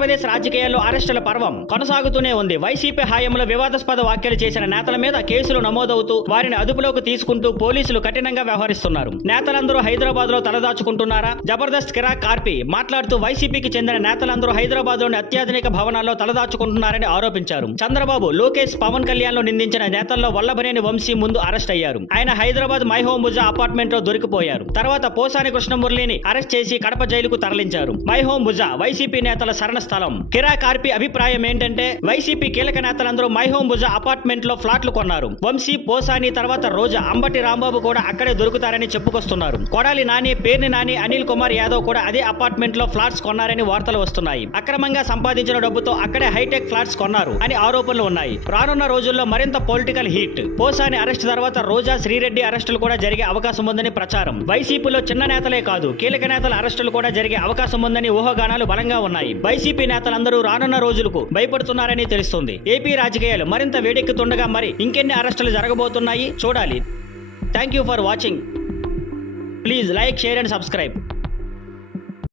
ఆంధ్రప్రదేశ్ రాజకీయాల్లో అరెస్టుల పర్వం కొనసాగుతూనే ఉంది. వైసీపీ హయాంలో వివాదాస్పద వ్యాఖ్యలు చేసిన నేతల మీద కేసులు నమోదవుతూ వారిని అదుపులోకి తీసుకుంటూ పోలీసులు కఠినంగా వ్యవహరిస్తున్నారు. నేతలందరూ హైదరాబాద్ లో తలదాచుకుంటున్నారా? జబర్దస్త్ కిరాక్ కార్పి మాట్లాడుతూ వైసీపీకి చెందిన నేతలందరూ హైదరాబాద్ లోని అత్యాధునిక భవనాల్లో తలదాచుకుంటున్నారని ఆరోపించారు. చంద్రబాబు, లోకేష్, పవన్ కళ్యాణ్ లో నిందించిన నేతల్లో వల్లభనేని వంశీ ముందు అరెస్ట్ అయ్యారు. ఆయన హైదరాబాద్ మైహోమ్ బుజా అపార్ట్మెంట్ లో దొరికిపోయారు. తర్వాత పోసాని కృష్ణమురళిని అరెస్ట్ చేసి కడప జైలుకు తరలించారు. మైహోమ్ బుజా వైసీపీ నేతల శరణ స్థలం. కిరాక్ కార్పి అభిప్రాయం ఏంటంటే వైసీపీ కీలక నేతలందరూ మైహోమ్ బుజా అపార్ట్మెంట్ లో ఫ్లాట్లు కొన్నారు. వంశీ, పోసాని, తర్వాత రోజా, అంబటి రాంబాబు కూడా అక్కడే దొరుకుతారని చెప్పుకొస్తున్నారు. కొడాలి నాని, పేర్ని నాని, అనిల్ కుమార్ యాదవ్ కూడా అదే అపార్ట్మెంట్ లో ఫ్లాట్స్ కొన్నారని వార్తలు వస్తున్నాయి. అక్రమంగా సంపాదించిన డబ్బుతో అక్కడే హైటెక్ ఫ్లాట్స్ కొన్నారు అని ఆరోపణలు ఉన్నాయి. రానున్న రోజుల్లో మరింత పొలిటికల్ హీట్. పోసాని అరెస్ట్ తర్వాత రోజా, శ్రీరెడ్డి అరెస్టులు కూడా జరిగే అవకాశం ఉందని ప్రచారం. వైసీపీలో చిన్న నేతలే కాదు, కీలక నేతల అరెస్టులు కూడా జరిగే అవకాశం ఉందని ఊహాగానాలు బలంగా ఉన్నాయి. వైసీపీ నేతలందరూ రానున్న రోజులకు భయపడుతున్నారని తెలుస్తుంది. ఏపీ రాజకీయాలు మరింత వేడెక్కుతుండగా మరి ఇంకెన్ని అరెస్టులు జరగబోతున్నాయి చూడాలి. Thank you for watching. Please like, share and subscribe.